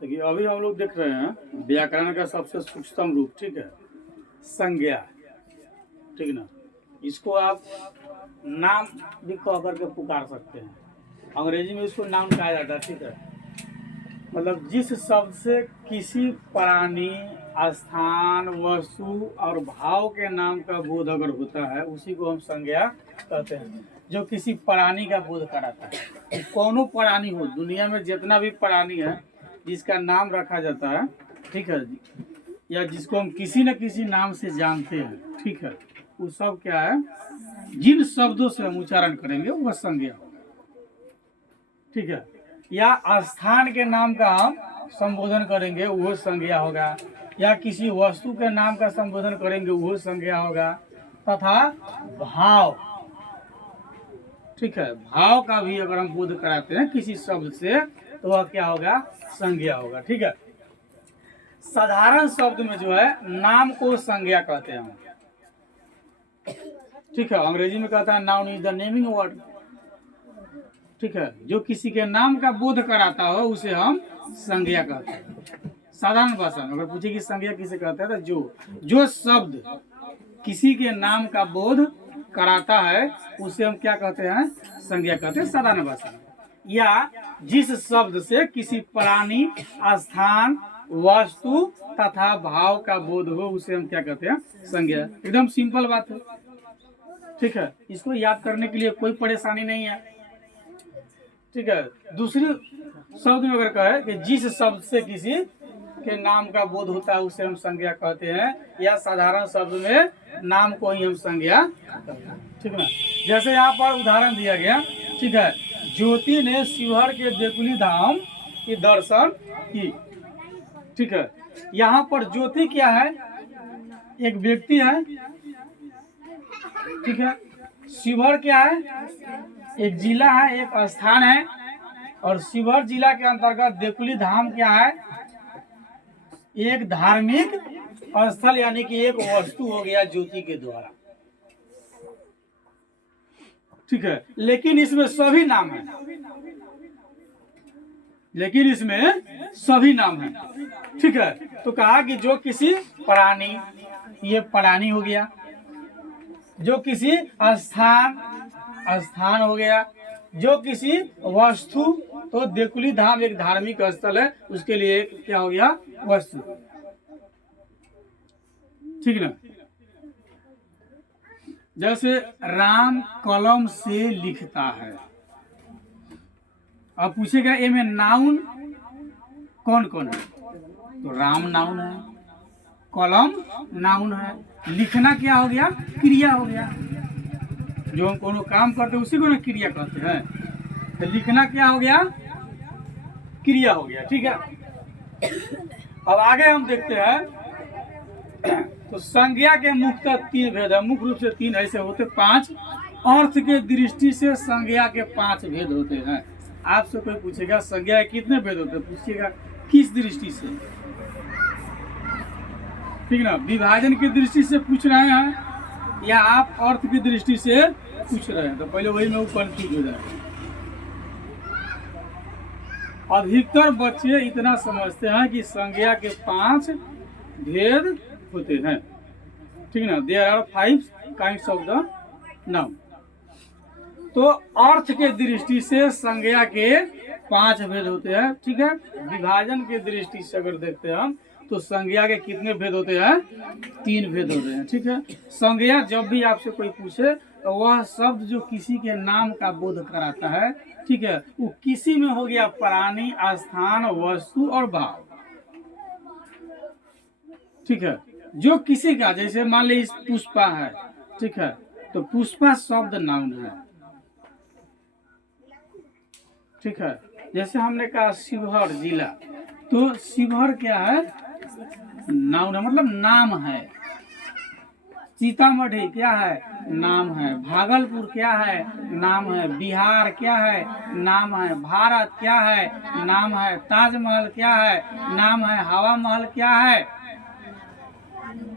देखिए अभी हम लोग देख रहे हैं व्याकरण का सबसे सूक्ष्म रूप, ठीक है, संज्ञा, ठीक ना। इसको आप नाम भी कह करके पुकार सकते हैं। अंग्रेजी में इसको नाउन कहा जाता है, ठीक है। मतलब जिस शब्द से किसी प्राणी, स्थान, वस्तु और भाव के नाम का बोध अगर होता है उसी को हम संज्ञा कहते हैं। जो किसी प्राणी का बोध कराता है, कौनो प्राणी हो, दुनिया में जितना भी प्राणी है जिसका नाम रखा जाता है, ठीक है, या जिसको हम किसी न किसी नाम से जानते हैं, ठीक है, वो सब क्या है, जिन शब्दों से हम उच्चारण करेंगे वह संज्ञा होगा, ठीक है। या स्थान के नाम का हम संबोधन करेंगे वो संज्ञा होगा, या किसी वस्तु के नाम का संबोधन करेंगे वो संज्ञा होगा, तथा भाव, ठीक है, भाव का भी अगर हम बोध कराते हैं किसी शब्द से तो वह क्या होगा, संज्ञा होगा, ठीक है। साधारण शब्द में जो है नाम को संज्ञा कहते हैं, ठीक है। अंग्रेजी में कहता है noun is the naming word, ठीक है। जो किसी के नाम का बोध कराता हो उसे हम संज्ञा कहते हैं। साधारण भाषा में अगर पूछे कि संज्ञा किसे कहते हैं तो जो शब्द किसी के नाम का बोध कराता है उसे हम क्या कहते हैं, संज्ञा कहते हैं साधारण भाषा में। या जिस शब्द से किसी प्राणी, स्थान, वस्तु तथा भाव का बोध हो उसे हम क्या कहते हैं, संज्ञा। एकदम सिंपल बात है, ठीक है। इसको याद करने के लिए कोई परेशानी नहीं है, ठीक है। दूसरी शब्द में अगर कहे कि जिस शब्द से किसी के नाम का बोध होता है उसे हम संज्ञा कहते हैं, या साधारण शब्द में नाम को ही हम संज्ञा कहते हैं, ठीक है ना। जैसे यहाँ पर उदाहरण दिया गया, ठीक है, ज्योति ने शिवहर के देकुली धाम की दर्शन की, ठीक है। यहाँ पर ज्योति क्या है, एक व्यक्ति है, ठीक है। शिवहर क्या है, एक जिला है, एक स्थान है, और शिवहर जिला के अंतर्गत देकुली धाम क्या है, एक धार्मिक स्थल, यानी कि एक वस्तु हो गया ज्योति के द्वारा, ठीक है। लेकिन इसमें सभी नाम है, लेकिन इसमें सभी नाम है, ठीक है। तो कहा कि जो किसी प्राणी, ये प्राणी हो गया, जो किसी स्थान, स्थान हो गया, जो किसी वस्तु, तो देकुली धाम एक धार्मिक स्थल है, उसके लिए क्या हो गया, वस्तु, ठीक ना। जैसे राम कलम से लिखता है, अब पूछेगा ये में नाउन कौन कौन है, तो राम नाउन है, कलम नाउन है, लिखना क्या हो गया, क्रिया हो गया। जो हम कोनो काम करते हैं उसी को ना क्रिया कहते हैं, तो लिखना क्या हो गया, क्रिया हो गया, ठीक है। अब आगे हम देखते हैं, तो संज्ञा के मुख्यतः तीन भेद है, मुख्य रूप से तीन ऐसे होते, पांच अर्थ के दृष्टि से संज्ञा के पांच भेद होते हैं। आपसे कोई पूछेगा संज्ञा के कितने भेद होते हैं, पूछिएगा किस दृष्टि से, ठीक ना। विभाजन की दृष्टि से पूछ रहे हैं या आप अर्थ की दृष्टि से पूछ रहे हैं, तो पहले वही में वो कंफ्यूज हो जाए। अधिकतर बच्चे इतना समझते हैं कि संज्ञा के पांच भेद होते हैं, ठीक ना। There are 5 kinds of the noun. तो अर्थ के दृष्टि से संज्ञा के पांच भेद होते हैं, ठीक है। विभाजन के दृष्टि से अगर देखते हैं हम तो संज्ञा के कितने भेद होते हैं, तीन भेद होते हैं, ठीक है। संज्ञा जब भी आपसे कोई पूछे तो वह शब्द जो किसी के नाम का बोध कराता है, ठीक है, वो किसी में हो गया प्राणी, स्थान, वस्तु और भाव, ठीक है। जो किसी का, जैसे मान ली पुष्पा है, ठीक है, तो पुष्पा शब्द नाउन है, ठीक है। जैसे हमने कहा शिवहर जिला, तो शिवहर क्या है, नाउन है, मतलब नाम है। सीतामढ़ी क्या है, नाम है। भागलपुर क्या है, नाम है। बिहार क्या है, नाम है। भारत क्या है, नाम है। ताजमहल क्या है, नाम है। हवा महल क्या है,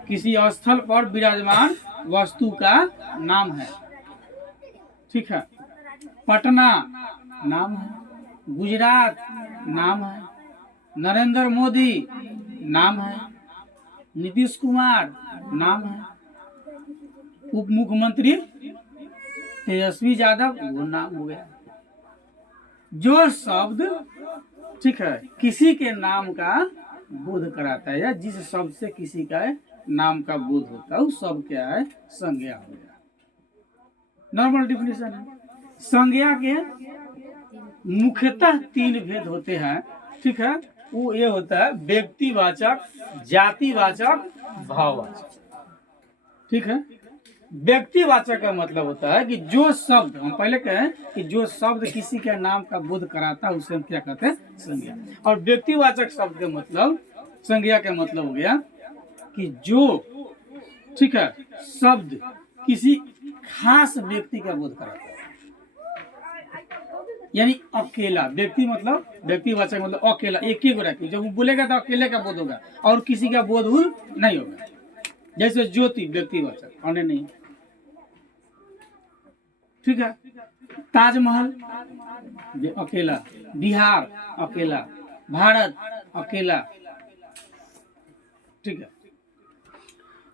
किसी स्थल पर विराजमान वस्तु का नाम है, ठीक है। पटना नाम है, गुजरात नाम है, नरेंद्र मोदी नाम है, नीतीश कुमार नाम है, उप मुख्यमंत्री तेजस्वी यादव वो नाम हो गया। जो शब्द ठीक है किसी के नाम का बोध कराता है या जिस शब्द से किसी का नाम का बोध होता है उस शब्द क्या है, संज्ञा हो गया। नॉर्मल डिफिनेशन है। संज्ञा के मुख्यतः 3 भेद होते हैं, ठीक है। वो ये होता है व्यक्तिवाचक, जातिवाचक, भाववाचक, ठीक है। व्यक्तिवाचक का मतलब होता है कि जो शब्द, हम पहले कहें कि जो शब्द किसी के नाम का बोध कराता है उसे हम क्या कहते हैं, संज्ञा। और व्यक्तिवाचक शब्द का मतलब, संज्ञा का मतलब हो गया कि जो ठीक है शब्द किसी खास व्यक्ति का बोध कराता है, यानी अकेला व्यक्ति, मतलब व्यक्तिवाचक मतलब अकेला, एक ही व्यक्ति जब वो बोलेगा तो अकेले का बोध होगा और किसी का बोध नहीं होगा। जैसे ज्योति व्यक्तिवाचक, अन्य नहीं, ठीक है। ताजमहल अकेला, बिहार अकेला, भारत अकेला, ठीक है।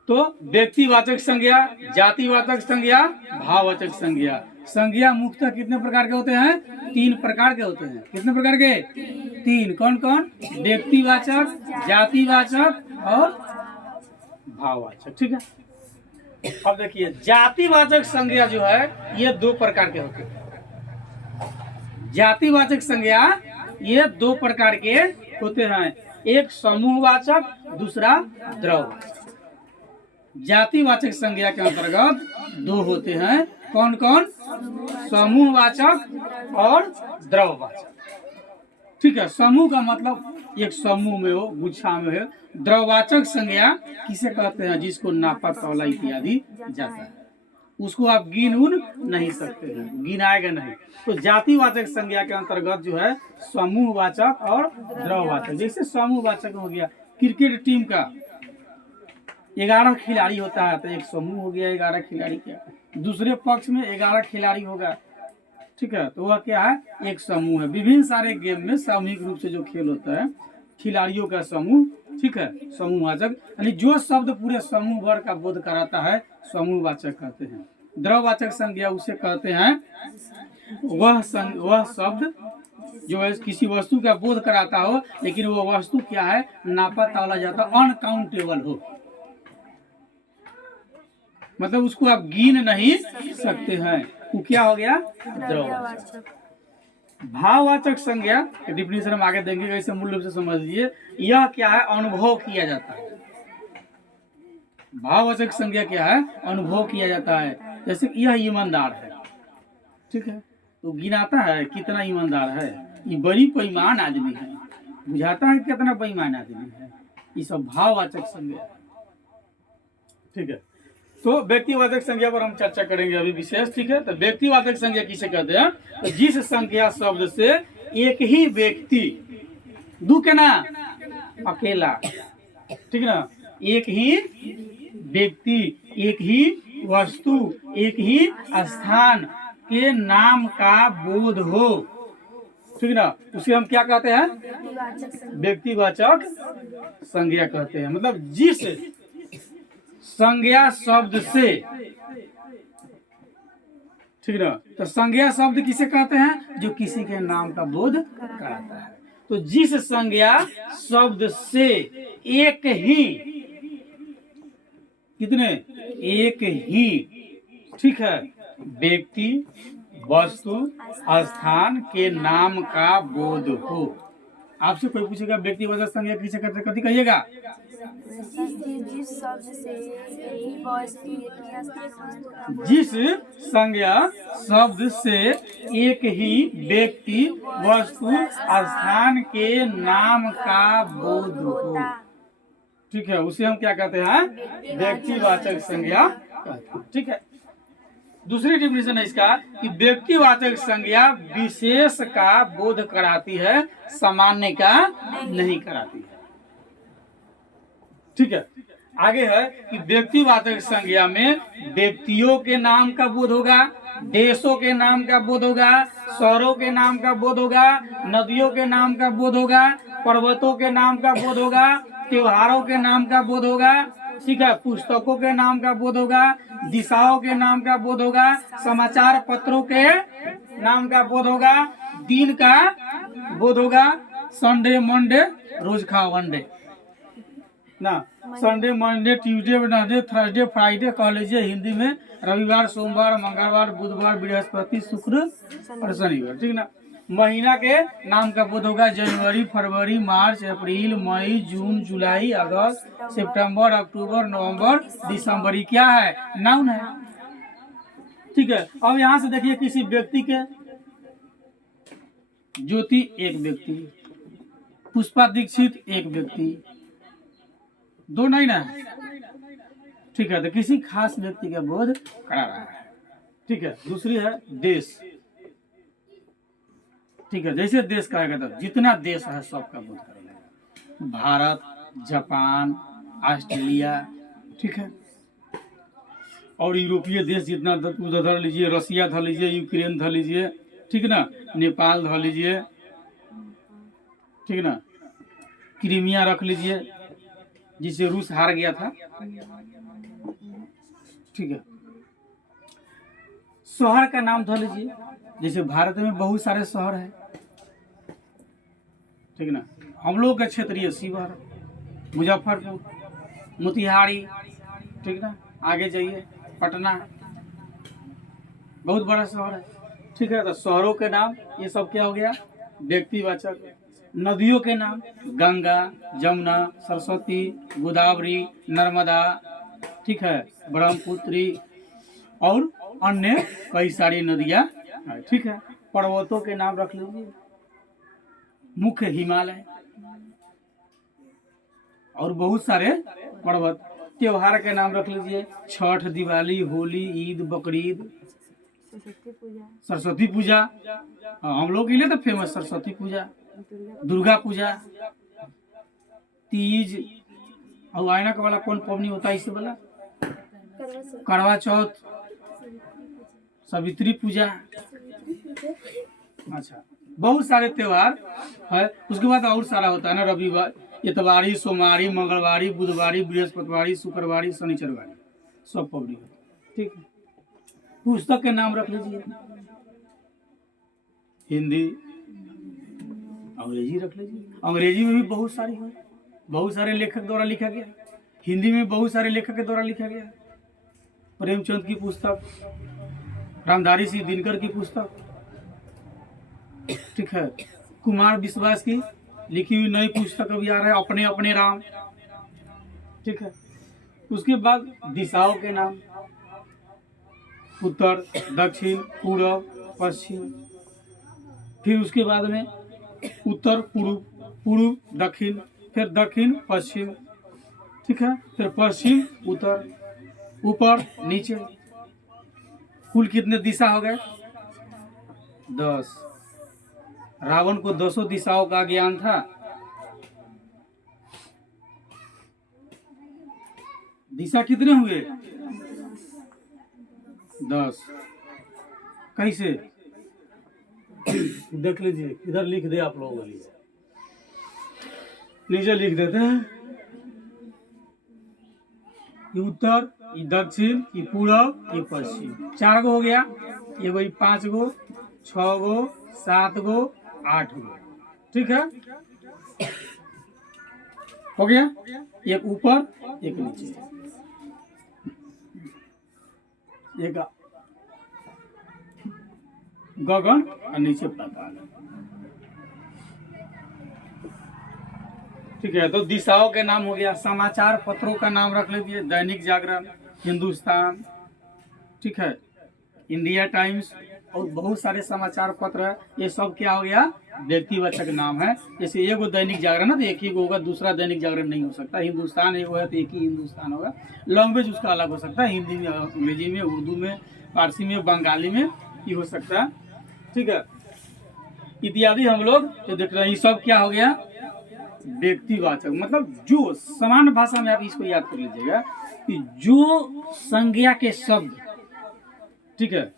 तो व्यक्तिवाचक संज्ञा, जातिवाचक संज्ञा, भाववाचक संज्ञा। संज्ञा मुख्यतः कितने प्रकार के होते हैं, 3 प्रकार के होते हैं। कितने प्रकार के, 3। कौन कौन, व्यक्तिवाचक, जातिवाचक और भाववाचक, ठीक है। अब देखिए जातिवाचक संज्ञा जो है ये 2 प्रकार के होते हैं। जातिवाचक संज्ञा ये 2 प्रकार के होते हैं, एक समूहवाचक, दूसरा द्रववाचक। जातिवाचक संज्ञा के अंतर्गत 2 होते हैं, कौन कौन, समूहवाचक और द्रववाचक, ठीक है। समूह का मतलब एक समूह में हो, गुच्छा में हो। द्रववाचक संज्ञा किसे कहते हैं, जिसको नापा तौला इत्यादि जाता है, उसको आप गिन उन नहीं सकते हैं, गिनाएगा नहीं। तो जातिवाचक संज्ञा के अंतर्गत जो है समूहवाचक और द्रववाचक। जैसे समूहवाचक हो गया, क्रिकेट टीम का 11 खिलाड़ी होता है तो एक समूह हो गया 11 खिलाड़ी का। दूसरे पक्ष में 11 खिलाड़ी होगा, ठीक है, तो वह क्या है, एक समूह है। विभिन्न सारे गेम में सामूहिक रूप से जो खेल होता है, खिलाड़ियों का समूह, ठीक है, समूहवाचक। यानी जो शब्द पूरे समूह भर का बोध कराता है समूहवाचक कहते हैं। द्रववाचक संज्ञा उसे कहते हैं वह शब्द जो है किसी वस्तु का बोध कराता हो, लेकिन वो वस्तु क्या है, नापा तौला जाता, अनकाउंटेबल हो, मतलब उसको आप गिन नहीं सकते हैं, वो क्या हो गया, द्रववाचक। भाववाचक संज्ञा डिफिनेशन हम आगे देंगे, कैसे मूल रूप से समझ लीजिए। यह क्या है, अनुभव किया जाता है। भाववाचक संज्ञा क्या है, अनुभव किया जाता है। जैसे कि यह ईमानदार है, ठीक है, तो गिनाता है कितना ईमानदार है, ये बड़ी बेईमान आदमी है, बुझाता है कितना बेईमान आदमी है, ये सब भाववाचक संज्ञा, ठीक है। तो व्यक्तिवाचक संज्ञा पर हम चर्चा करेंगे अभी विशेष, ठीक है। तो व्यक्तिवाचक संज्ञा किसे कहते हैं, तो जिस संज्ञा शब्द से एक ही व्यक्ति, दू के ना अकेला, ठीक है ना, एक ही व्यक्ति, एक ही वस्तु, एक ही स्थान के नाम का बोध हो, ठीक है ना, उसे हम क्या कहते हैं, व्यक्तिवाचक संज्ञा कहते हैं। मतलब जिस संज्ञा शब्द से, ठीक ना, तो संज्ञा शब्द किसे कहते हैं, जो किसी के नाम का बोध कराता है। तो जिस संज्ञा शब्द से एक ही, कितने, एक ही, ठीक है, व्यक्ति, वस्तु, स्थान के नाम का बोध हो। आपसे कोई पूछेगा व्यक्तिवाचक संज्ञा किसे कहते हैं, कभी कहिएगा, जिस संज्ञा शब्द से एक ही व्यक्ति, वस्तु, स्थान के नाम का बोध हो, ठीक है, उसे हम क्या कहते हैं, व्यक्तिवाचक संज्ञा कहते हैं, ठीक है। दूसरी डिफिनेशन है इसका कि व्यक्तिवाचक संज्ञा विशेष का बोध कराती है, सामान्य का नहीं कराती है, ठीक है। आगे है कि व्यक्तिवाचक संज्ञा में व्यक्तियों के नाम का बोध होगा, देशों के नाम का बोध होगा, शहरों के नाम का बोध होगा, नदियों के नाम का बोध होगा, पर्वतों के नाम का बोध होगा, त्योहारों के नाम का बोध होगा, ठीक है, पुस्तकों के नाम का बोध होगा, दिशाओं के नाम का बोध होगा, समाचार पत्रों के नाम का बोध होगा, दिन का बोध होगा, संडे मंडे रोज खा वनडे ना, Sunday Monday Tuesday Wednesday Thursday Friday कह लीजिए हिंदी में, रविवार सोमवार मंगलवार बुधवार बृहस्पति शुक्र और शनिवार, ठीक ना। महीना के नाम का बोध होगा जनवरी फरवरी मार्च अप्रैल मई जून जुलाई अगस्त सितंबर अक्टूबर नवंबर दिसंबर। ये क्या है? नाउन है, ठीक है। अब यहाँ से देखिए किसी व्यक्ति के, ज्योति एक व्यक्ति, पुष्पा दीक्षित एक व्यक्ति, दो नहीं ना, ठीक है। तो किसी खास व्यक्ति का बोध करा रहा है, ठीक है। दूसरी है देश, ठीक है। जैसे देश कहेगा तो जितना देश है सबका बोध करेगा, भारत जापान ऑस्ट्रेलिया, ठीक है। और यूरोपीय देश जितना उधर धर लीजिए, रसिया धर लीजिए, यूक्रेन धर लीजिए, ठीक ना, नेपाल धर लीजिए, ठीक ना, क्रीमिया रख लीजिए जिसे रूस हार गया था, ठीक है। शहर का नाम धर लीजिए, जैसे भारत में बहुत सारे शहर है, ठीक ना। हम लोग का क्षेत्रीय शिवहर, मुजफ्फरपुर, मोतिहारी, ठीक ना। आगे जाइए पटना, बहुत बड़ा शहर है, ठीक है। तो शहरों के नाम ये सब क्या हो गया? व्यक्तिवाचक। नदियों के नाम गंगा जमुना सरस्वती गोदावरी नर्मदा, ठीक है, ब्रह्मपुत्री और अन्य कई सारी नदियां, ठीक है। पर्वतों के नाम रख लीजिए, मुख्य हिमालय और बहुत सारे पर्वत। त्योहार के नाम रख लीजिए, छठ दिवाली होली ईद बकरीद सरस्वती पूजा, हम लोग के लिए तो फेमस सरस्वती पूजा, दुर्गा पूजा, तीज, और ऐनक वाला कौन पवनी होता है इसे वाला? करवा चौथ, सावित्री पूजा, अच्छा बहुत सारे त्योहार है। उसके बाद और सारा होता है ना, रविवार इतवारी सोमवारी मंगलवारी बुधवारी बृहस्पतिवारी शुक्रवारी शनिचरवारी, सब पवनी होता है, ठीक है। पुस्तक के नाम रख लीजिए, हिंदी अंग्रेजी रख लीजिए। अंग्रेजी में भी बहुत सारी है, बहुत सारे लेखक द्वारा लिखा गया, हिंदी में बहुत सारे लेखक के द्वारा लिखा गया। प्रेमचंद की पुस्तक, रामधारी सिंह दिनकर की पुस्तक, ठीक है। कुमार विश्वास की लिखी हुई नई पुस्तक अभी आ रहा है, अपने अपने राम, ठीक है। उसके बाद दिशाओं के नाम, उत्तर दक्षिण पूर्व पश्चिम, फिर उसके बाद में उत्तर पूर्व पूर्व दक्षिण, फिर दक्षिण पश्चिम, ठीक है, फिर पश्चिम उत्तर ऊपर नीचे। कुल कितने दिशा हो गए? 10। रावण को 10 दिशाओं का ज्ञान था। दिशा कितने हुए? 10। कैसे देख लीजिए, इधर लिख दे आप लोगों के लिए, नीचे लिख देते हैं, ये उत्तर ये दक्षिण ये पूर्व ये पश्चिम। 4 गो हो गया, ये वही 5 गो 6 गो 7 गो 8 गो, ठीक है, हो गया। एक ऊपर एक नीचे, एक गगन और नीचे पाताल, ठीक है। तो दिशाओं के नाम हो गया। समाचार पत्रों का नाम रख लीजिए, दैनिक जागरण, हिंदुस्तान, ठीक है, इंडिया टाइम्स और बहुत सारे समाचार पत्र है। ये सब क्या हो गया? व्यक्तिवाचक नाम है। जैसे एगो दैनिक जागरण है तो एक ही होगा, दूसरा दैनिक जागरण नहीं हो सकता। हिंदुस्तान एगो है तो एक ही हिंदुस्तान होगा। लैंग्वेज उसका अलग हो सकता है, हिंदी में अंग्रेजी में उर्दू में फारसी में बंगाली में ये हो सकता है, ठीक है, इत्यादि। हम लोग तो देख रहे हैं, ये सब क्या हो गया? व्यक्तिवाचक। मतलब जो सामान्य भाषा में आप इसको याद कर लीजिएगा कि जो संज्ञा के शब्द, ठीक है,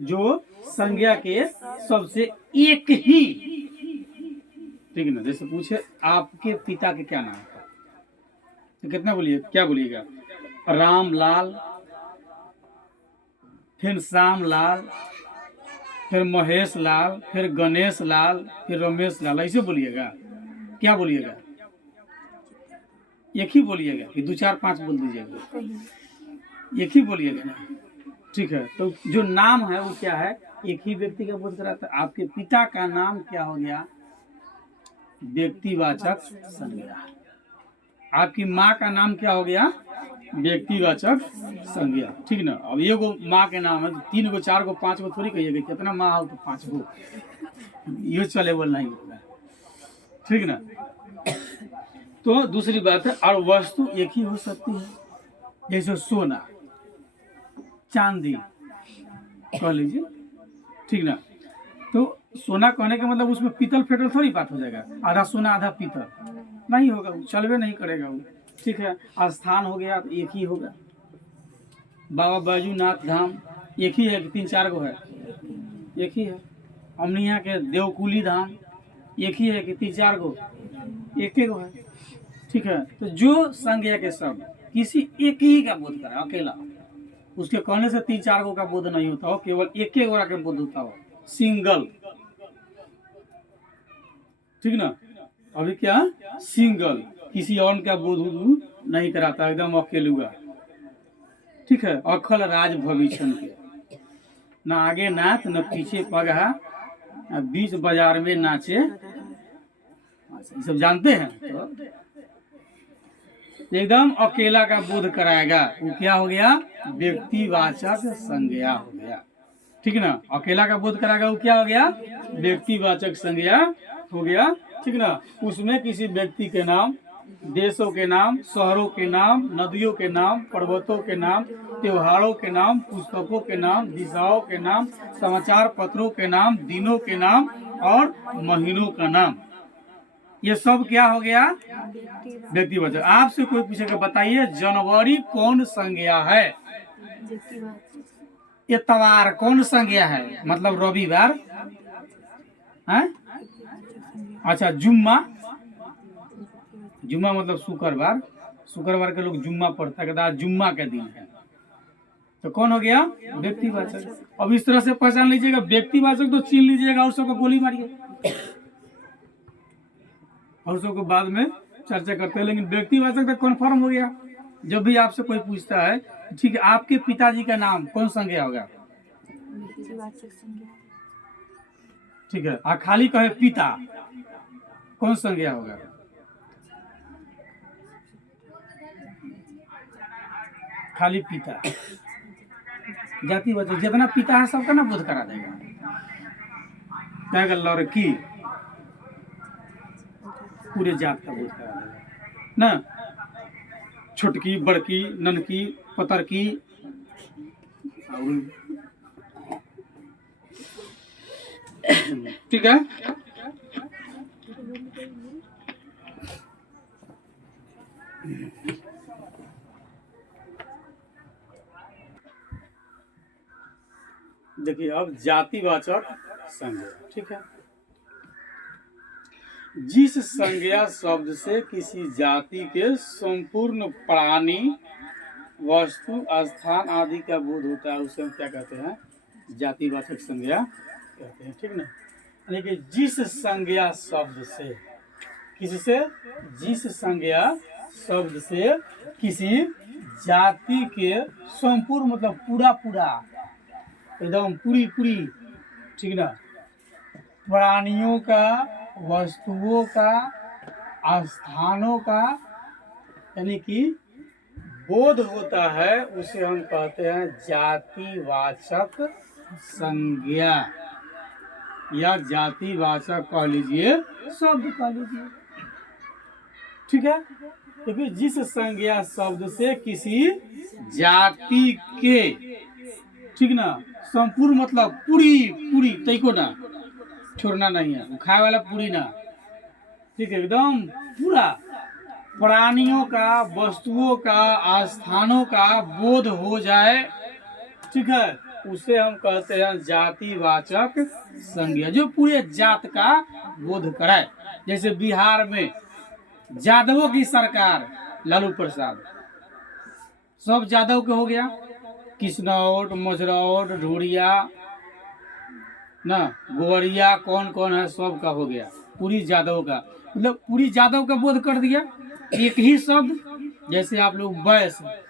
जो संज्ञा के शब्द से एक ही ठीक है ना। जैसे पूछे आपके पिता के क्या नाम था, तो कितना बोलिए, क्या बोलिएगा? राम लाल, फिर श्याम लाल, फिर महेश लाल, फिर गणेश लाल, फिर रमेश लाल, ऐसे बोलिएगा? क्या बोलिएगा? एक ही बोलिएगा कि 2 4 5 बोल दीजिएगा? एक ही बोलिएगा ना, ठीक है। तो जो नाम है वो क्या है? एक ही व्यक्ति का बोध कराता है। आपके पिता का नाम क्या हो गया? व्यक्तिवाचक संज्ञा। आपकी माँ का नाम क्या हो गया? व्यक्तिवाचक संज्ञा, ठीक ना। अब एगो माँ के नाम है, 3 गो 4 गो 5 गो थोड़ी कहिएगा, कितना माँ हो तो 5 गो, ये चलेबल नहीं होगा, ठीक ना। तो दूसरी बात है, और वस्तु एक ही हो सकती है, जैसे सोना चांदी कह लीजिए, ठीक ना। तो सोना कहने का मतलब उसमें पीतल फेटल थोड़ी बात हो जाएगा, आधा सोना आधा पीतल नहीं होगा, वो चलवे नहीं करेगा वो, ठीक है। स्थान हो गया तो एक ही होगा। बाबा बैजूनाथ धाम एक ही है कि 3 4 गो है? एक ही है। हमने यहाँ के देवकुली धाम एक ही है कि 3 4 गो? एक ही गो है, ठीक है। तो जो संज्ञा के शब्द किसी एक ही का बोध करे अकेला, उसके कहने से 3 4 गो का बोध नहीं होता हो, केवल एक ही गोरा का बोध होता हो, सिंगल, ठीक ना। अभी क्या? सिंगल, किसी और का बोध नहीं कराता, एकदम अकेलुआ, ठीक है। अखल राज भविष्य के, न आगे नाच न पीछे पगहा, बीच बाजार में नाचे, ये सब जानते हैं। तो एकदम अकेला का बोध कराएगा, वो क्या हो गया? व्यक्तिवाचक संज्ञा हो गया, ठीक ना। अकेला का बोध कराएगा, वो क्या हो गया? व्यक्तिवाचक संज्ञा हो गया, ठीक ना। उसमें किसी व्यक्ति के नाम, देशों के नाम, शहरों के नाम, नदियों के नाम, पर्वतों के नाम, त्योहारों के नाम, पुस्तकों के नाम, दिशाओं के नाम, समाचार पत्रों के नाम, दिनों के नाम और महीनों का नाम, ये सब क्या हो गया? व्यक्तिवाचक। आपसे कोई पूछेगा बताइए जनवरी कौन संज्ञा है? इतवार कौन संज्ञा है? मतलब रविवार है? अच्छा, जुम्मा, जुम्मा मतलब शुक्रवार, शुक्रवार के लोग जुम्मा पढ़ता है, आज जुम्मा का दिन है, तो कौन हो गया? व्यक्तिवाचक। अब इस तरह से पहचान लीजिएगा, व्यक्तिवाचक तो छीन लीजिएगा और सबको गोली मारिए, और सबको बाद में चर्चा करते हैं, लेकिन व्यक्तिवाचक तो कन्फर्म हो गया। जब भी आपसे कोई पूछता है, ठीक है, आपके पिताजी का नाम कौन संज्ञा होगा? ठीक है। आ खाली कहे पिता, कौन संज्ञा होगा? खाली पिता, जातिवाचक। जितना पिता है सबका ना बोध करा देगा। क्या लड़की, पूरे जात का बोध करा देगा ना, छोटकी बड़की ननकी पतरकी, ठीक है। देखिए अब जातिवाचक संज्ञा, ठीक है। जिस संज्ञा शब्द से किसी जाति के संपूर्ण प्राणी, वस्तु, स्थान आदि का बोध होता है, उसे हम क्या कहते हैं? जातिवाचक संज्ञा कहते हैं, ठीक ना। यानी कि जिस संज्ञा शब्द से, किससे? जिस संज्ञा शब्द से किसी जाति के संपूर्ण मतलब पूरा पूरा, एकदम पूरी पूरी, ठीक ना, प्राणियों का, वस्तुओं का, स्थानों का, यानी कि बोध होता है, उसे हम कहते हैं जातिवाचक संज्ञा, या जातिवाचक कह लीजिए, शब्द कह लीजिए, ठीक है। क्योंकि जिस संज्ञा शब्द से किसी जाति के, ठीक ना, संपूर्ण मतलब पूरी पूरी, तैको ना छोड़ना नहीं है, खाए वाला पूरी ना, ठीक है, एकदम पूरा, प्राणियों का, वस्तुओं का, स्थानों का बोध हो जाए, ठीक है, उसे हम कहते हैं जातिवाचक संज्ञा, जो पूरे जात का बोध कराए। जैसे बिहार में यादवों की सरकार, लालू प्रसाद, सब यादव के हो गया, किशनौट, मजरौट, ढूढ़िया ना, गोवरिया, कौन कौन है सब का हो गया, पूरी यादव का, मतलब पूरी यादव का बोध कर दिया एक ही शब्द। जैसे आप लोग वैश्य,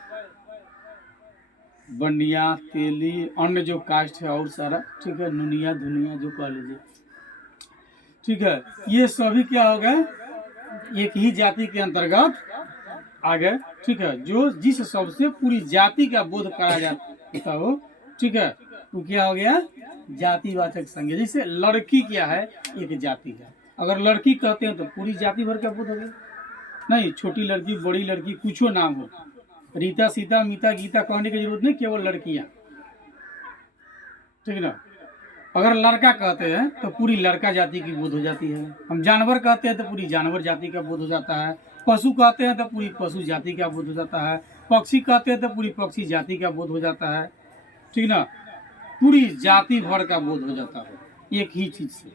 बंडिया, तेली, अन्य जो कास्ट है और सारा, ठीक है, नुनिया धुनिया जो कह लीजिए, ठीक है, ये सभी क्या हो गए, एक ही जाति के अंतर्गत आ गए, ठीक है। जो जिस शब्द से पूरी जाति का बोध कराया जाता हो, ठीक है, वो क्या हो गया, जातिवाचक संज्ञा। जैसे लड़की क्या है, एक जाति है, अगर लड़की कहते हैं तो पूरी जाति भर का बोध हो गया। नहीं, छोटी लड़की, बड़ी लड़की, कुछ नाम हो, रीता, सीता, मीता, गीता कहने की जरूरत नहीं, केवल लड़कियां, ठीक ना। अगर लड़का कहते हैं तो पूरी लड़का जाति की बोध हो जाती है। हम जानवर कहते हैं तो पूरी जानवर जाति का बोध हो जाता है। पशु कहते हैं तो पूरी पशु जाति का बोध हो जाता है। पक्षी कहते हैं तो पूरी पक्षी जाति का बोध हो जाता है, ठीक ना। पूरी जाति भर का बोध हो जाता है एक ही चीज से।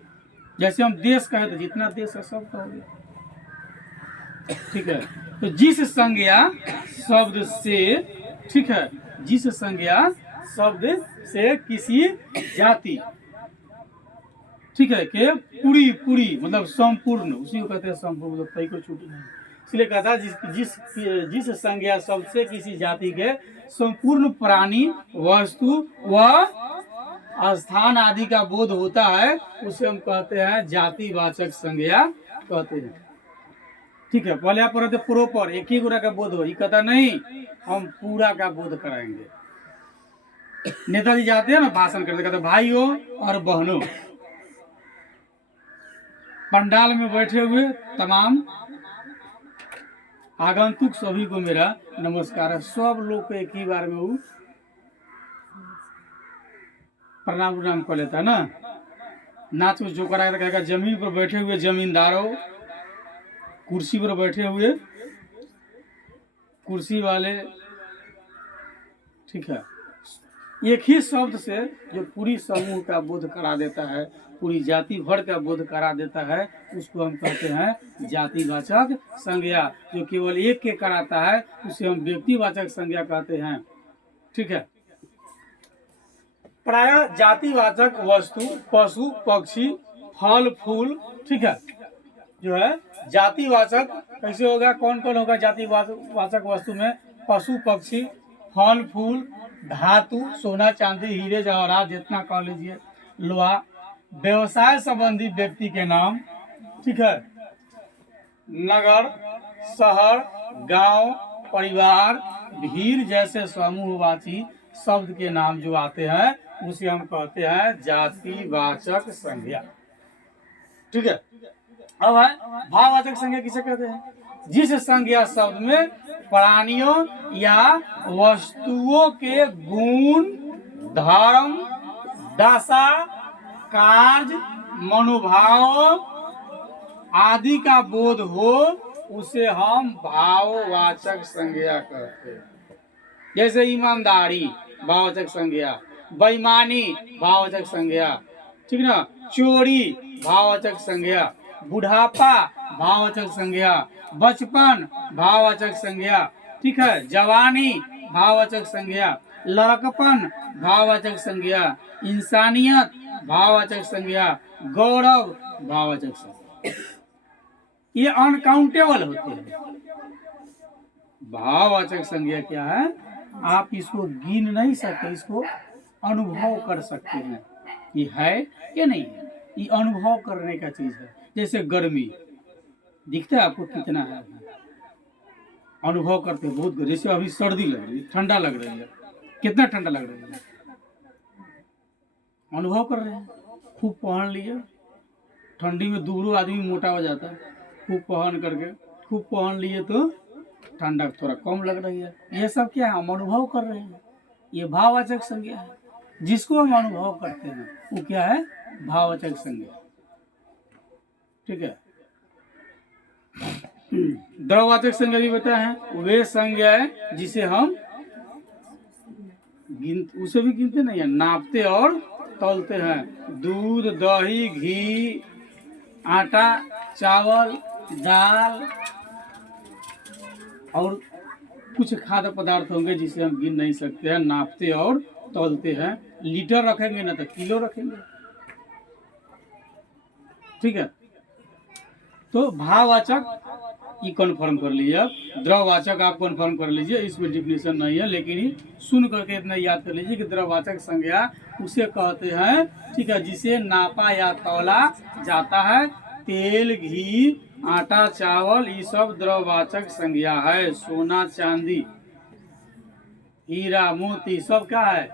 जैसे हम देश कहे तो जितना देश है सब का हो गया, ठीक है। तो जिस संज्ञा शब्द से, ठीक है, जिस संज्ञा शब्द से किसी जाति, ठीक है, के पूरी पूरी मतलब संपूर्ण, उसी को कहते हैं संपूर्ण, मतलब कहीं को छूटी नहीं। इसलिए कहता है जिस संज्ञा शब्द से किसी जाति के संपूर्ण प्राणी, वस्तु व स्थान आदि का बोध होता है, उसे हम कहते हैं जातिवाचक संज्ञा कहते हैं, ठीक है। पहले आप पढ़ते प्रोपर एक ही गुना का बोध हो, ये कहता नहीं हम पूरा का बोध कराएंगे। नेताजी जाते हैं ना भाषण करते, कहते भाइयों और बहनों, पंडाल में बैठे हुए तमाम आगंतुक सभी को मेरा नमस्कार है। सब लोग को एक ही बार में वो प्रणाम कर लेता है ना। नाच जो करा कहेगा जमीन पर बैठे हुए जमींदारों, कुर्सी पर बैठे हुए कुर्सी वाले, ठीक है। एक ही शब्द से जो पूरी समूह का बोध करा देता है, पूरी जाति भर का बोध करा देता है, उसको हम कहते हैं जातिवाचक संज्ञा। जो केवल एक के कराता है उसे हम व्यक्तिवाचक संज्ञा कहते हैं, ठीक है। प्रायः जातिवाचक वस्तु, पशु, पक्षी, फल, फूल, ठीक है, जो है जातिवाचक कैसे होगा, कौन कौन होगा जातिवाचक वस्तु में, पशु, पक्षी, फल, फूल, धातु, सोना, चांदी, हीरे जवाहरात, जितना कह लीजिए, लोहा, व्यवसाय संबंधी व्यक्ति के नाम, ठीक है, नगर, शहर, गांव, परिवार, भीड़ जैसे समूहवाची शब्द के नाम जो आते हैं उसे हम कहते हैं जातिवाचक संज्ञा, ठीक है। अब है भाववाचक संज्ञा किसे कहते हैं, जिस संज्ञा शब्द में प्राणियों या वस्तुओं के गुण, धर्म, दशा, कार्य, मनोभाव आदि का बोध हो, उसे हम भाववाचक संज्ञा कहते हैं। जैसे ईमानदारी भाववाचक संज्ञा, बेईमानी भाववाचक संज्ञा, ठीक ना, चोरी भाववाचक संज्ञा, बुढ़ापा भाववाचक संज्ञा, बचपन भाववाचक संज्ञा, ठीक है, जवानी भाववाचक संज्ञा, लड़कपन भाववाचक संज्ञा, इंसानियत भाववाचक संज्ञा, गौरव भाववाचक संज्ञा। ये अनकाउंटेबल होते हैं। भाववाचक संज्ञा क्या है, आप इसको गिन नहीं सकते, इसको अनुभव कर सकते हैं ये है कि नहीं है। ये अनुभव करने का चीज है। जैसे गर्मी दिखता है आपको कितना है, अनुभव करते हैं बहुत। जैसे अभी सर्दी लग रही है, ठंडा लग रही है, कितना ठंडा लग रही है, अनुभव कर रहे हैं। खूब पहन लिए, ठंडी में दूरों आदमी मोटा हो जाता है, खूब पहन करके, खूब पहन लिए तो ठंडा थोड़ा कम लग रही है। ये सब क्या है, हम अनुभव कर रहे हैं, ये भाववाचक संज्ञा है। जिसको हम अनुभव करते हैं वो क्या है, भाववाचक संज्ञा, ठीक है। द्रववाचक संज्ञा भी बताए हैं, वे संज्ञा है जिसे हम उसे भी गिनते नहीं है, नापते और तौलते हैं। दूध, दही, घी, आटा, चावल, दाल और कुछ खाद्य पदार्थ होंगे जिसे हम गिन नहीं सकते हैं, नापते और तौलते हैं। लीटर रखेंगे ना तो किलो रखेंगे। ठीक है, तो भाववाचक ये कन्फर्म कर लीजिए आप। द्रववाचक आप कन्फर्म कर लीजिए, इसमें डिफिनेशन नहीं है, लेकिन सुन करके इतना याद कर लीजिए कि द्रववाचक संज्ञा उसे कहते हैं, ठीक है, जिसे नापा या तौला जाता है। तेल, घी, आटा, चावल ये सब द्रववाचक संज्ञा है। सोना, चांदी, हीरा, मोती सब क्या है?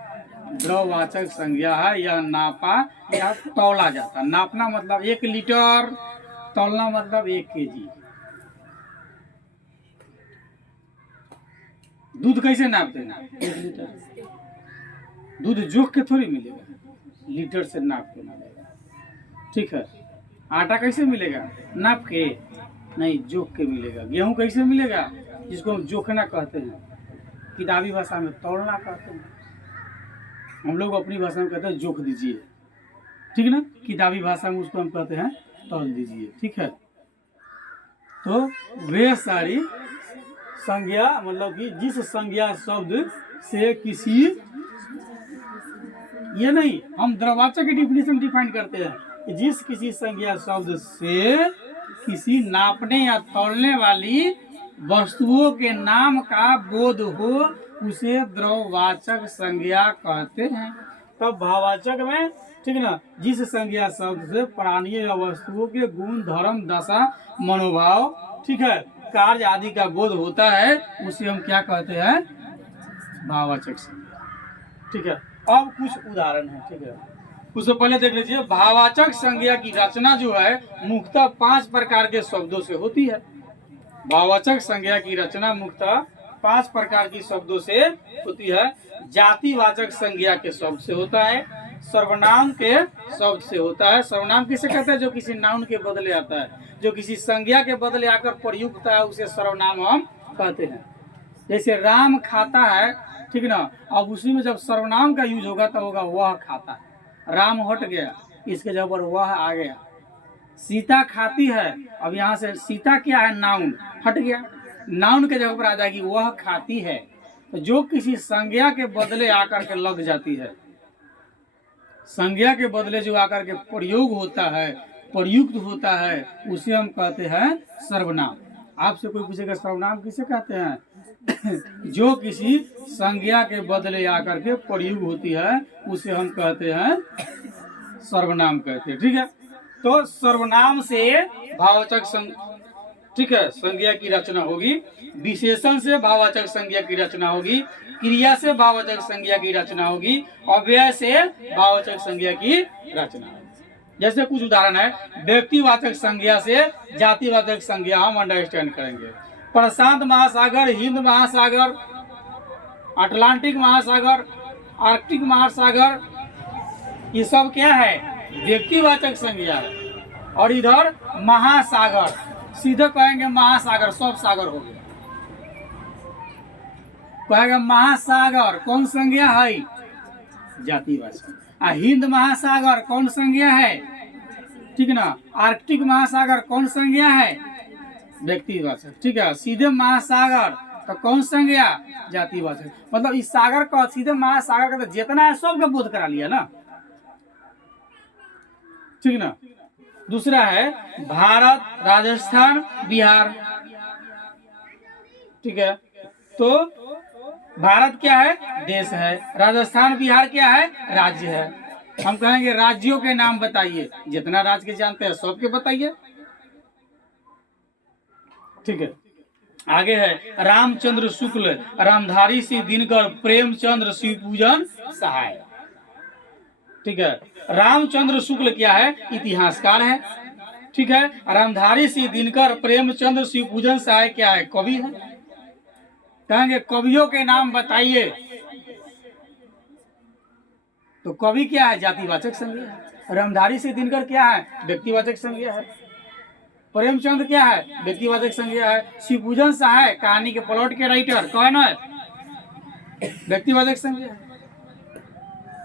द्रववाचक संज्ञा है। यह नापा या तौला जाता है। नापना मतलब 1 लीटर, तौलना मतलब 1 केजी। दूध कैसे नापते हैं? 1 लीटर। दूध जोख के थोड़ी मिलेगा, लीटर से नाप के मिलेगा। ठीक है, आटा कैसे मिलेगा? नाप के नहीं, जोख के मिलेगा। गेहूं कैसे मिलेगा? जिसको हम जोखना कहते हैं, किताबी भाषा में तौलना कहते हैं। हम लोग अपनी भाषा में कहते हैं जोख दीजिए, ठीक ना। किताबी भाषा में उसको हम कहते हैं तौल दीजिए। ठीक है, तो वे सारी संज्ञा मतलब कि जिस संज्ञा शब्द से किसी, ये नहीं, हम द्रववाचक की डिफिनेशन डिफाइन करते हैं कि जिस किसी संज्ञा शब्द से किसी नापने या तौलने वाली वस्तुओं के नाम का बोध हो उसे द्रववाचक संज्ञा कहते हैं। तब भाववाचक में, ठीक ना, जिस संज्ञा शब्द से प्राणियों या वस्तुओं के गुण, धर्म, दशा, मनोभाव, ठीक है, कार्य आदि का बोध होता है उसे हम क्या कहते हैं? भाववाचक संज्ञा। ठीक है, अब कुछ उदाहरण है। ठीक है, उससे पहले देख लीजिए, भाववाचक संज्ञा की रचना जो है मुख्यतः 5 प्रकार के शब्दों से होती है। भाववाचक संज्ञा की रचना मुख्यतः 5 प्रकार की शब्दों से होती है। जातिवाचक संज्ञा के शब्द से होता है, सर्वनाम के शब्द से होता है। सर्वनाम किसे कहते हैं? जो किसी नाउन के बदले आता है, जो किसी संज्ञा के बदले आकर प्रयुक्त है उसे सर्वनाम हम कहते हैं। जैसे राम खाता है, ठीक ना, अब उसी में जब सर्वनाम का यूज होगा तो होगा वह खाता है। राम हट गया, इसके जगह पर वह आ गया। सीता खाती है, अब यहाँ से सीता क्या है? नाउन, हट गया, नाउन के जगह पर आ जाएगी वह खाती है। तो जो किसी संज्ञा के बदले आकर के लग जाती है, संज्ञा के बदले जो आकर के प्रयोग होता है, प्रयुक्त होता है, उसे हम कहते हैं सर्वनाम। आपसे कोई पूछेगा सर्वनाम किसे कहते हैं? जो किसी संज्ञा के बदले आकर के प्रयोग होती है उसे हम कहते हैं सर्वनाम कहते हैं। ठीक है, तो सर्वनाम से भाववाचक ठीक है संज्ञा की रचना होगी, विशेषण से भाववाचक संज्ञा की रचना होगी, क्रिया से भाववाचक संज्ञा की रचना होगी, अव्यय से भाववाचक संज्ञा की रचना होगी। जैसे कुछ उदाहरण है, व्यक्तिवाचक संज्ञा से जातिवाचक संज्ञा हम अंडरस्टैंड करेंगे। प्रशांत महासागर, हिंद महासागर, अटलांटिक महासागर, आर्कटिक महासागर, ये सब क्या है? व्यक्तिवाचक संज्ञा है। और इधर महासागर, सीधे कहेंगे महासागर, सब सागर हो गया। कहेगा महासागर, कौन संज्ञा है? जातिवाचक। हिंद महासागर कौन संज्ञा है? ठीक ना। आर्कटिक महासागर कौन संज्ञा है? व्यक्तिवाचक। ठीक है, सीधे महासागर तो कौन संज्ञा? जातिवाचक। मतलब इस सागर का सीधे महासागर का तो जितना है सबका बोध करा लिया ना। ठीक ना। दूसरा है भारत, राजस्थान, बिहार। ठीक है, तो भारत क्या है? देश है। राजस्थान, बिहार क्या है? राज्य है। हम कहेंगे राज्यों के नाम बताइए, जितना राज्य के जानते हैं सबके बताइए। ठीक है, आगे है रामचंद्र शुक्ल, रामधारी सिंह दिनकर, प्रेमचंद्र, शिवपूजन सहाय। ठीक है, रामचंद्र शुक्ल क्या है? इतिहासकार है। ठीक है, रामधारी सिंह दिनकर, प्रेमचंद्र, शिवपूजन सहाय क्या है? कवि है। कहेंगे कवियों के नाम बताइए, तो कवि क्या है? जातिवाचक संज्ञा है। रामधारी सिंह दिनकर क्या है? व्यक्तिवाचक संज्ञा है। प्रेमचंद्र क्या है? व्यक्तिवाचक संज्ञा है। शिवपूजन सहाय कहानी के प्लॉट के राइटर कौन है? व्यक्तिवाचक संज्ञा है।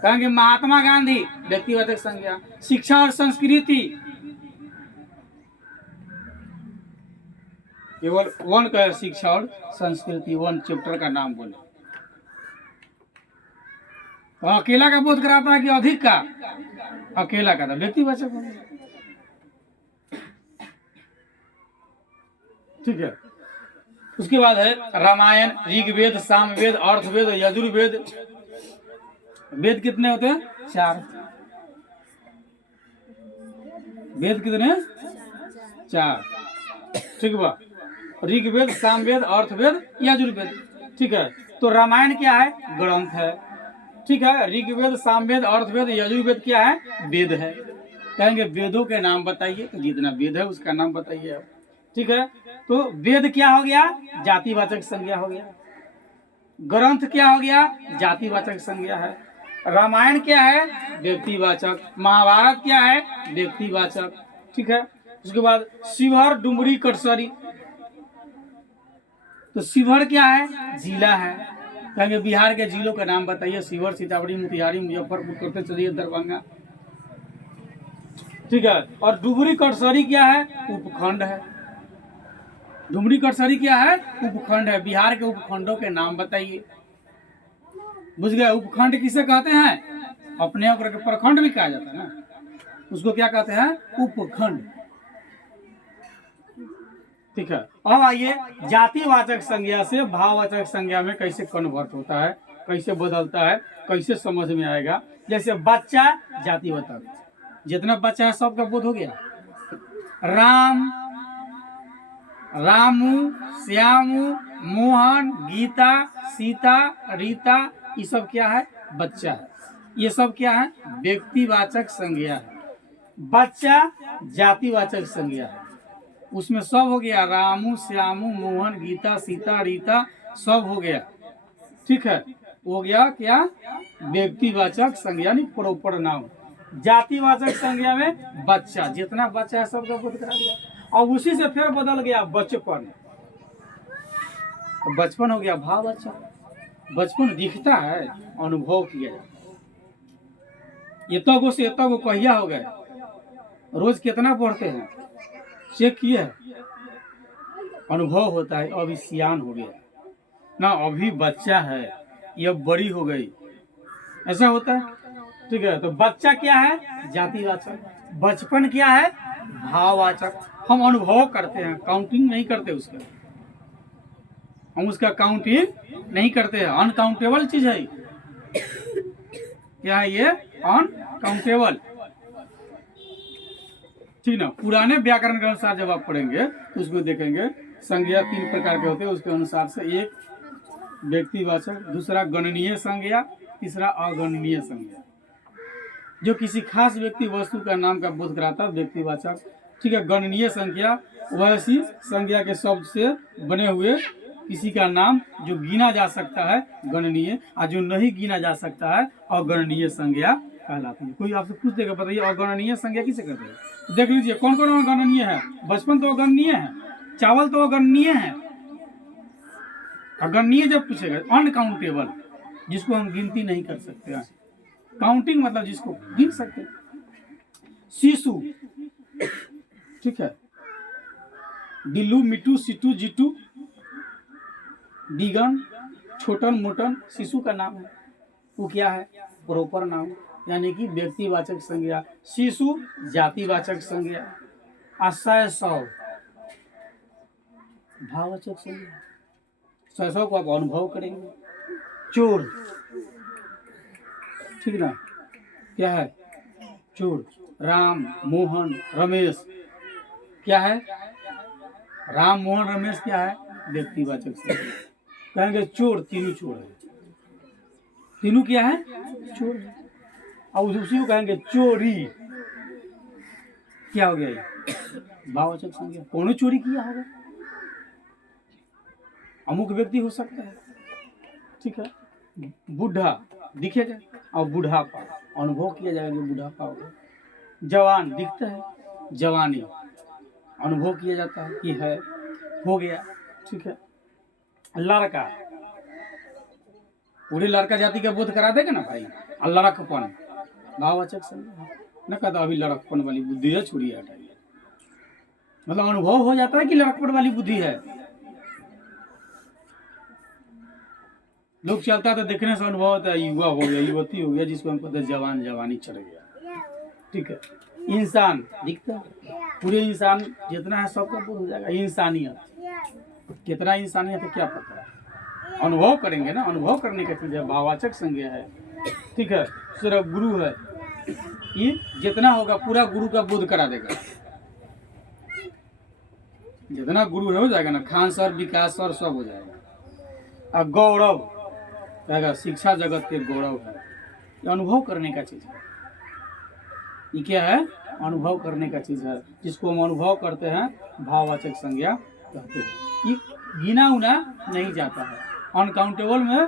कहेंगे महात्मा गांधी, व्यक्तिवाचक संज्ञा। शिक्षा और संस्कृति, केवल वन का है, शिक्षा और संस्कृति, वन चैप्टर का नाम बोले। तो अकेला का बोध कराता है कि अधिक का? अकेला का, व्यक्तिवाचक हो गया। ठीक है। उसके बाद है रामायण, ऋग्वेद, सामवेद, अर्थवेद, यजुर्वेद। वेद कितने होते हैं? 4। वेद कितने? 4। ठीक बा। ऋग्वेद, सामवेद, अर्थवेद, यजुर्वेद। ठीक है। तो रामायण क्या है? ग्रंथ है। ठीक है। ऋग्वेद, सामवेद, अर्थवेद, यजुर्वेद क्या है? वेद है। कहेंगे वेदों के नाम बताइए, तो जितना वेद है उसका नाम बताइए आप। ठीक है। तो वेद क्या हो गया? जातिवाचक संज्ञा हो गया। ग्रंथ क्या हो गया? जातिवाचक संज्ञा है। रामायण क्या है? व्यक्तिवाचक। महाभारत क्या है? व्यक्तिवाचक। ठीक है। उसके बाद शिवहर, डुमरी, कटसरी। तो शिवहर क्या है? जिला है। कहेंगे बिहार के जिलों के नाम बताइए। शिवहर, सीतामढ़ी, मोतिहारी, मुजफ्फरपुर, करते चलिए दरभंगा। ठीक है। और डुमरी, कटसरी क्या है? उपखंड है। डुमरी, कटसरी क्या है? उपखंड है। बिहार के उपखंडों के नाम बताइए। बुझ गए? उपखंड किसे कहते हैं? अपने आप करके प्रखंड भी कहा जाता है ना, उसको क्या कहते हैं? उपखंड। ठीक है। अब आइए जातिवाचक संज्ञा से भाववाचक संज्ञा में कैसे कन्वर्ट होता है, कैसे बदलता है, कैसे समझ में आएगा। जैसे बच्चा, जातिवाचक। जितना बच्चा है सबका बोध हो गया। राम, रामू, श्यामू, मोहन, गीता, सीता, रीता, ये सब क्या है? बच्चा है। ये सब क्या है? व्यक्तिवाचक संज्ञा है। बच्चा जातिवाचक संज्ञा है। उसमें सब हो गया, रामू, श्यामू, मोहन, गीता, सीता, रीता, सब हो गया। ठीक है। हो गया क्या? व्यक्तिवाचक संज्ञा, यानी प्रॉपर नाउन। जातिवाचक संज्ञा में बच्चा, जितना बच्चा है सबका बोध करा दिया। और उसी से फिर बदल गया बचपन। तो बचपन हो गया भाववाचक। बचपन दिखता है, अनुभव किया जाता है। ये तो से तो कहिया हो गए, रोज कितना पढ़ते हैं, चेक किए है? अनुभव होता है। अभी सियान हो गया ना, अभी बच्चा है, ये बड़ी हो गई, ऐसा होता है। ठीक है। तो बच्चा क्या है? जातिवाचक। बचपन क्या है? भाववाचक। हम अनुभव करते हैं, काउंटिंग नहीं करते उसका। हम उसका काउंटिंग नहीं करते हैं। अनकाउंटेबल चीज है। क्या है ये? अनकाउंटेबल। ठीक ना। पुराने व्याकरण के अनुसार जब आप पढ़ेंगे तो उसमें देखेंगे संज्ञा 3 प्रकार के होते हैं। उसके अनुसार से एक व्यक्तिवाचक, दूसरा गणनीय संज्ञा, तीसरा अगणनीय संज्ञा। जो किसी खास व्यक्ति वस्तु का नाम का बोध कराता है, व्यक्तिवाचक। ठीक है। गणनीय संज्ञा वैसी संज्ञा के शब्द से बने हुए किसी का नाम जो गिना जा सकता है, गणनीय, और जो नहीं गिना जा सकता है, अगणनीय संज्ञा कहलाती है। कोई आपसे पूछ देगा, बताइए अगणनीय संज्ञा किसे कहते हैं? देख लीजिए कौन कौन अगणनीय है। बचपन तो अगणनीय है, चावल तो अगणनीय है। अगणनीय जब पूछेगा, अनकाउंटेबल, जिसको हम गिनती नहीं कर सकते हैं। काउंटिंग मतलब जिसको गिन सकते। शिशु, ठीक है। डिल्लू, मिट्टू, सिट्टू, जिट्टू, डिगन, छोटन, मोटन, शिशु का नाम है। वो क्या है? प्रॉपर नाउन, यानी कि व्यक्तिवाचक संज्ञा। शिशु जातिवाचक संज्ञा। आशय, सौ भाववाचक संज्ञा। सौ को आप अनुभव करेंगे। चोर, ठीक ना, क्या है? चोर। राम, मोहन, रमेश, क्या है? राम, मोहन, रमेश क्या है? व्यक्तिवाचक संज्ञा। कहेंगे चोर, तीनों चोर है। तीनों क्या है? चोर है। और उसी को कहेंगे चोरी, क्या हो गया ये? भाववाचक संज्ञा। कौन चोरी किया होगा? अमुक व्यक्ति हो सकता है। ठीक है। बूढ़ा दिखेगा, और बुढ़ापा अनुभव किया जाएगा, जो बुढ़ापा होगा। जवान दिखता है, जवानी अनुभव किया जाता है कि है, हो गया। ठीक है। लड़का, पूरे लड़का जाति का बोध करा देगा ना भाई। और लड़कपन भाववाचक संज्ञा न कहता अभी लड़कपन वाली बुद्धि है, छुड़िए हटाइए। मतलब अनुभव हो जाता है कि लड़कपन वाली बुद्धि है। लोग चलता तो देखने से अनुभव होता है युवा हो गया, युवती हो गया, जिसको हम कहते हैं जवान, जवानी चढ़ गया। ठीक है, इंसान दिखता है, पूरे इंसान जितना है सबका बोध हो जाएगा। इंसानियत, कितना इंसानियत है क्या पता है, अनुभव करेंगे ना, अनुभव करने का चीज है, भाववाचक संज्ञा है। ठीक है, सिर्फ गुरु है, ये जितना होगा पूरा गुरु का बोध करा देगा। जितना गुरु हो जाएगा ना, खान सर, विकास सर, सब हो जाएगा। और गौरव कहेगा शिक्षा जगत के गौरव है, ये अनुभव करने का चीज है। ये क्या है, अनुभव करने का चीज है, जिसको हम अनुभव करते हैं भाववाचक संज्ञा कहते हैं। ये गिना उना नहीं जाता है, अनकाउंटेबल में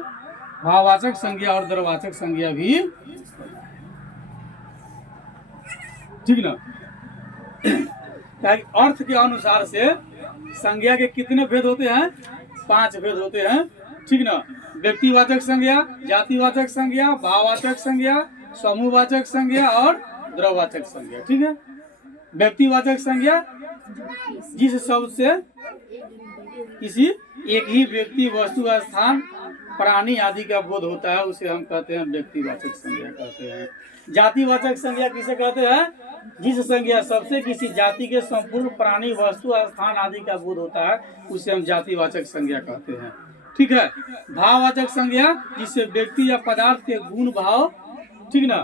भाववाचक संज्ञा और द्रवाचक संज्ञा भी, ठीक ना। अर्थ के अनुसार से संज्ञा के कितने भेद होते हैं, 5 भेद होते हैं। ठीक ना, व्यक्तिवाचक संज्ञा, जातिवाचक संज्ञा, भाववाचक संज्ञा, समूहवाचक संज्ञा और द्रववाचक संज्ञा। ठीक है, व्यक्तिवाचक संज्ञा जिस शब्द से किसी एक ही व्यक्ति, वस्तु, स्थान, प्राणी आदि का बोध होता है उसे हम कहते हैं व्यक्तिवाचक संज्ञा कहते हैं। जातिवाचक संज्ञा किसे कहते हैं, जिस संज्ञा सबसे किसी जाति के संपूर्ण प्राणी, वस्तु, स्थान आदि का बोध होता है उसे हम जातिवाचक संज्ञा कहते हैं। ठीक है, भाववाचक संज्ञा जिससे व्यक्ति या पदार्थ के गुण भाव, ठीक ना,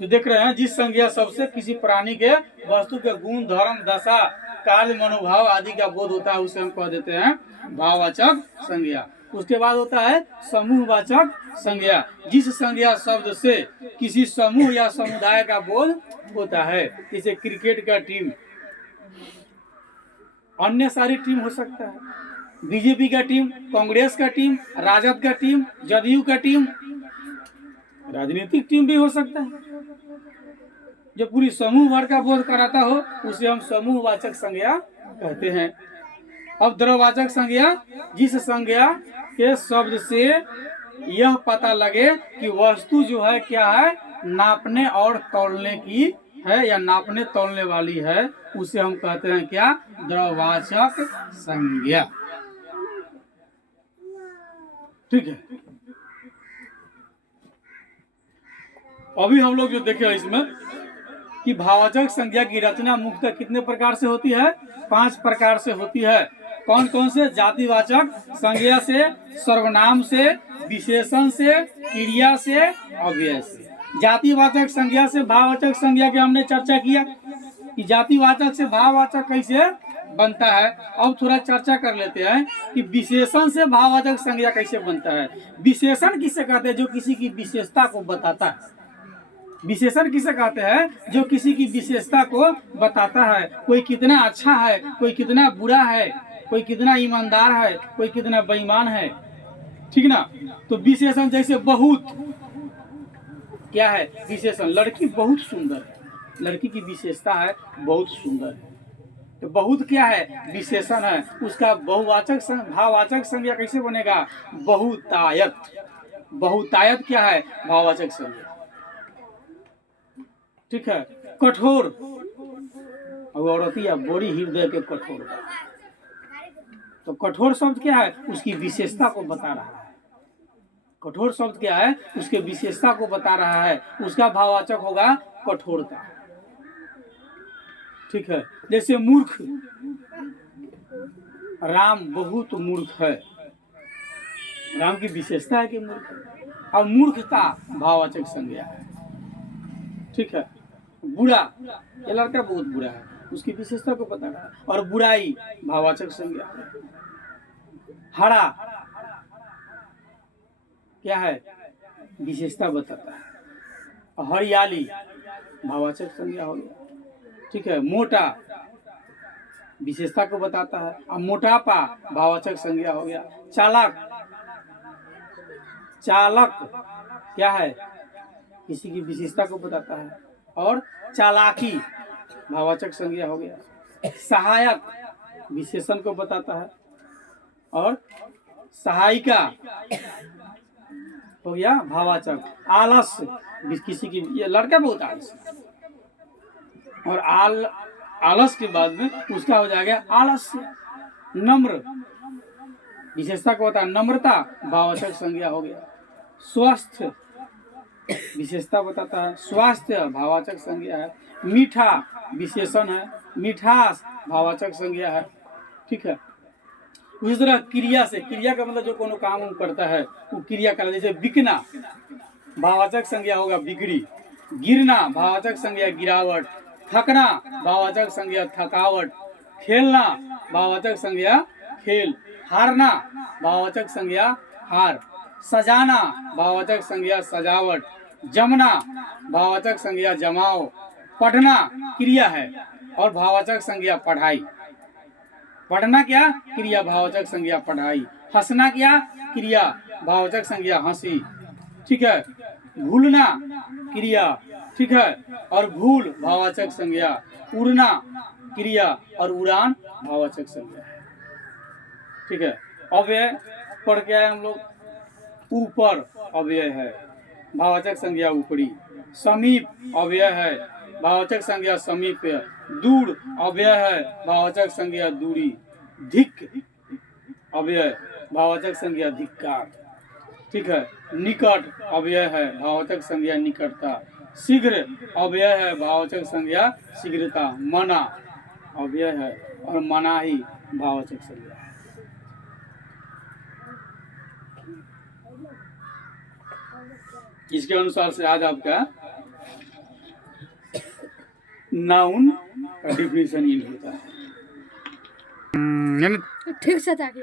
तो देख रहे हैं, जिस संज्ञा सबसे किसी प्राणी के, वस्तु के गुण, धर्म, दशा, कार्य, मनोभाव आदि का बोध होता है उसे हम कह देते हैं भाववाचक संज्ञा। उसके बाद होता है समूहवाचक संज्ञा, जिस संज्ञा शब्द से किसी समूह या समुदाय का बोध होता है, जैसे क्रिकेट का टीम, अन्य सारी टीम हो सकता है, बीजेपी का टीम, कांग्रेस का टीम, राजद का टीम, जदयू का टीम, राजनीतिक टीम भी हो सकता है। जो पूरी समूह भर का बोध कराता हो उसे हम समूहवाचक संज्ञा कहते हैं। अब द्रववाचक संज्ञा, जिस संज्ञा के शब्द से यह पता लगे कि वस्तु जो है क्या है, नापने और तौलने की है या नापने तौलने वाली है, उसे हम कहते हैं क्या, द्रववाचक संज्ञा। ठीक है, अभी हम लोग जो देखे इसमें कि भाववाचक संज्ञा की रचना मुख्यतः कितने प्रकार से होती है, 5 प्रकार से होती है। कौन कौन से, जातिवाचक संज्ञा से, सर्वनाम से, विशेषण से, क्रिया से, अव्यय से। जातिवाचक संज्ञा से भाववाचक संज्ञा की हमने चर्चा किया कि जातिवाचक से भाववाचक कैसे बनता है। अब थोड़ा चर्चा कर लेते हैं कि विशेषण से भाववाचक संज्ञा कैसे बनता है। विशेषण किसे कहते हैं, जो किसी की विशेषता को बताता है। विशेषण किसे कहते हैं, जो किसी की विशेषता को बताता है। कोई कितना अच्छा है, कोई कितना बुरा है, कोई कितना ईमानदार है, कोई कितना बेईमान है। ठीक ना, तो विशेषण जैसे बहुत, क्या है विशेषण, लड़की बहुत सुंदर है, लड़की की विशेषता है बहुत सुंदर है, तो बहुत क्या है, विशेषण है। उसका बहुवाचक भाववाचक संज्ञा कैसे बनेगा, बहुतायत। बहुतायत क्या है, भाववाचक संज्ञा। ठीक है, कठोर, औरतिया बड़ी हृदय के कठोर, तो कठोर शब्द क्या है, उसकी विशेषता को बता रहा है। कठोर शब्द क्या है, उसके विशेषता को बता रहा है, उसका भाववाचक होगा कठोरता। ठीक है, जैसे मूर्ख, राम बहुत मूर्ख है, राम की विशेषता है कि मूर्ख है, और मूर्खता भाववाचक संज्ञा है। ठीक है, बुरा, ये लड़का बहुत बुरा है, उसकी विशेषता को बता रहा है, और बुराई भाववाचक संज्ञा है। हरा क्या है, विशेषता बताता है, और हरियाली भाववाचक संज्ञा हो गया। ठीक है, मोटा विशेषता को बताता है, और मोटापा भाववाचक संज्ञा हो गया। चालाक, चालक क्या है, किसी की विशेषता को बताता है, और चालाकी भाववाचक संज्ञा हो गया। सहायक विशेषण को बताता है, और सहायिका हो गया भावाचक। आलस्य, किसी की, ये लड़का बहुत आलसी, और आलस के बाद में उसका हो जाएगा आलस्य। नम्र, विशेषता को होता है नम्रता, भाववाचक संज्ञा हो गया। स्वस्थ, विशेषता बताता है, स्वास्थ्य भाववाचक संज्ञा है। मीठा, विशेषण है, मिठास भाववाचक संज्ञा है, ठीक है। उसी तरह क्रिया से, क्रिया का मतलब जो कोनो काम हम करता है वो क्रिया का, जैसे बिकना भाववाचक संज्ञा होगा बिक्री। गिरना भाववाचक संज्ञा गिरावट। थकना भाववाचक संज्ञा थकावट। खेलना भाववाचक संज्ञा खेल। हारना भाववाचक संज्ञा हार। सजाना भाववाचक संज्ञा सजावट। जमना भाववाचक संज्ञा जमाओ। पढ़ना क्रिया है और भाववाचक संज्ञा पढ़ाई। पढ़ना क्या क्रिया, भाववाचक संज्ञा पढ़ाई। हंसना क्या क्रिया, भाववाचक संज्ञा हंसी, ठीक है। भूलना क्रिया, ठीक है, और भूल भाववाचक संज्ञा। उड़ना क्रिया और उड़ान भाववाचक संज्ञा, ठीक है। अव्यय पढ़ के आए हम लोग, ऊपर अव्यय है, भाववाचक संज्ञा ऊपरी। समीप अव्यय है, भाववाचक संज्ञा समीप। दूर अव्यय है, भाववाचक संज्ञा दूरी। धिक अव्यय, भाववाचक संज्ञा धिक्कार, ठीक है। निकट अव्यय है, भाववाचक संज्ञा निकटता। शीघ्र अव्यय है, भाववाचक संज्ञा शीघ्रता। मना अव्यय है और मनाही भाववाचक संज्ञा है। इसके अनुसार से आज आपका नाउन का डिफिनेशन इन होता है। ठीक से ताकि